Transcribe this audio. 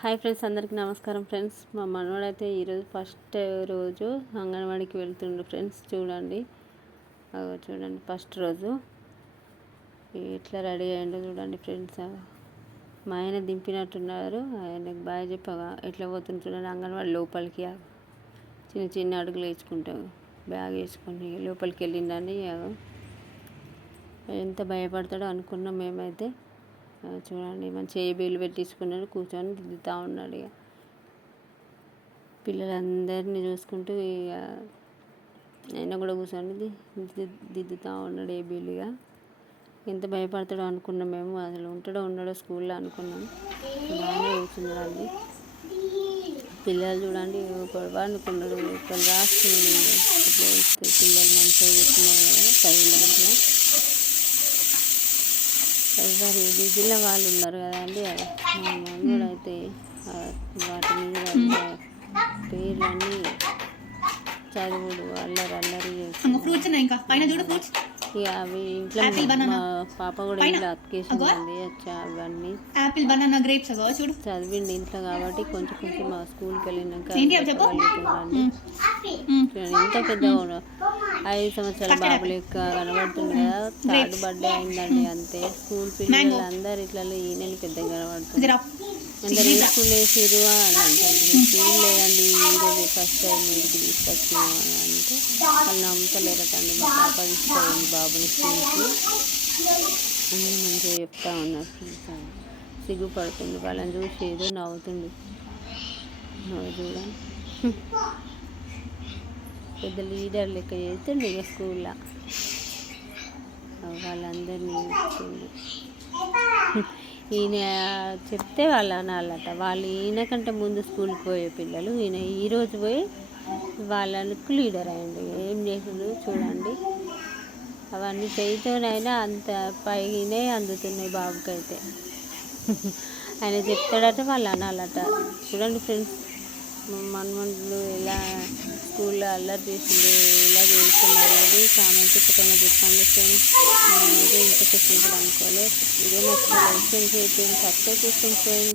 Hi friends అందరికీ నమస్కారం friends. మా మనవాడైతే ఈరోజు ఫస్ట్ రోజు అంగన్వాడికి వెళ్తుండు ఫ్రెండ్స్ చూడండి. అగో చూడండి ఫస్ట్ రోజు. ఎట్లా రెడీ అయ్యిండో చూడండి ఫ్రెండ్స్. మా ఆయన దింపినట్టున్నారు. ఆయనకు బాగా చెప్పగా ఎట్లా పోతుంటున్నాడు అంగన్వాడి లోపలికి చిన్న చిన్న అడుగులు వేసుకుంటావు. బ్యాగ్ వేసుకొని లోపలికి వెళ్ళిండండి. ఎంత భయపడతాడో అనుకున్నాం మేమైతే. చూడండి మంచి ఏ బీలు పెట్టించుకున్నాడు కూర్చొని దిద్దుతూ ఉన్నాడు ఇక. పిల్లలందరినీ చూసుకుంటూ ఇక ఆయన కూడా కూర్చొని దిద్దుతూ ఉన్నాడు ఏ బీలుగా ఎంత భయపడతాడో అనుకున్నాం మేము అసలు ఉంటాడో ఉండడో స్కూల్లో అనుకున్నాం. బాగానే కూర్చున్నాడు పిల్లలు చూడండి ఒకడు అనుకున్నాడు ఇక్కడ రాస్తున్నాడు ఇట్లా పిల్లలు మంచిగా కూర్చున్నారు కదా సైలెంట్గా ఎవరు బిజీలో వాళ్ళు ఉన్నారు కదండి మా అయితే వాటి మీద పేర్లన్నీ చదువుడు అల్లరి అల్లరి ఇంకా. అవి ఇంట్లో పాప కూడా. ఇంట్లో అతికేసిందండి వచ్చా అవన్నీ. యాపిల్ బనానా గ్రేప్స్ చూడు. చదివిండి ఇంట్లో కాబట్టి కొంచెం కొంచెం మా స్కూల్కి వెళ్ళినాక ఎంత పెద్దగా ఐదు సంవత్సరాల బాబు లెక్క కనబడుతుంది కదా. థర్డ్ బర్త్డే అయిందండి అంతే. స్కూల్ పిల్లలు అందరు ఇట్లా ఈయనని పెద్దగా కనబడుతుంది అందరు స్కూల్ వేసిరు అని అంటుంది స్కూల్ లేదండి ఈరోజు ఫస్ట్ టైం ఇంటికి తీసుకొచ్చినాం అని అంటే వాళ్ళు నమ్మకలేరటండి మా పాప తీసుకెళ్ళింది బాబుని స్కూల్కి. అని మంచిగా చెప్తా ఉన్నారు సిగ్గుపడుతుంది వాళ్ళని చూసి ఏదో నవ్వుతుంది నవ్వు చూడండి పెద్ద లీడర్ లెక్క చేస్తుండే ఇక స్కూల్లో. వాళ్ళందరినీ ఈయన చెప్తే వాళ్ళు అనాలట. వాళ్ళు ఈయన కంటే ముందు స్కూల్కి పోయే పిల్లలు. ఈయన ఈరోజు పోయి వాళ్ళకు లీడర్ అయ్యండి ఏం చేసిండు చూడండి. అవన్నీ చేయతోనైనా అంత పైనే అందుతున్నాయి బాబుకైతే. ఆయన చెప్తాడట వాళ్ళు అనాలట. చూడండి ఫ్రెండ్స్. మనమంటలు ఎలా స్కూల్లో అల్లరి చేసిండు ఎలా చేస్తున్నారు అనేది కామెంట్ చెప్పకుండా చెప్పండి ఫ్రెండ్స్ నేనైతే ఇంత చెప్పి అనుకోలేదు. ఇదే నచ్చిన లైక్ చేయండి సబ్స్క్రైబ్ చేస్తాం ఫ్రెండ్స్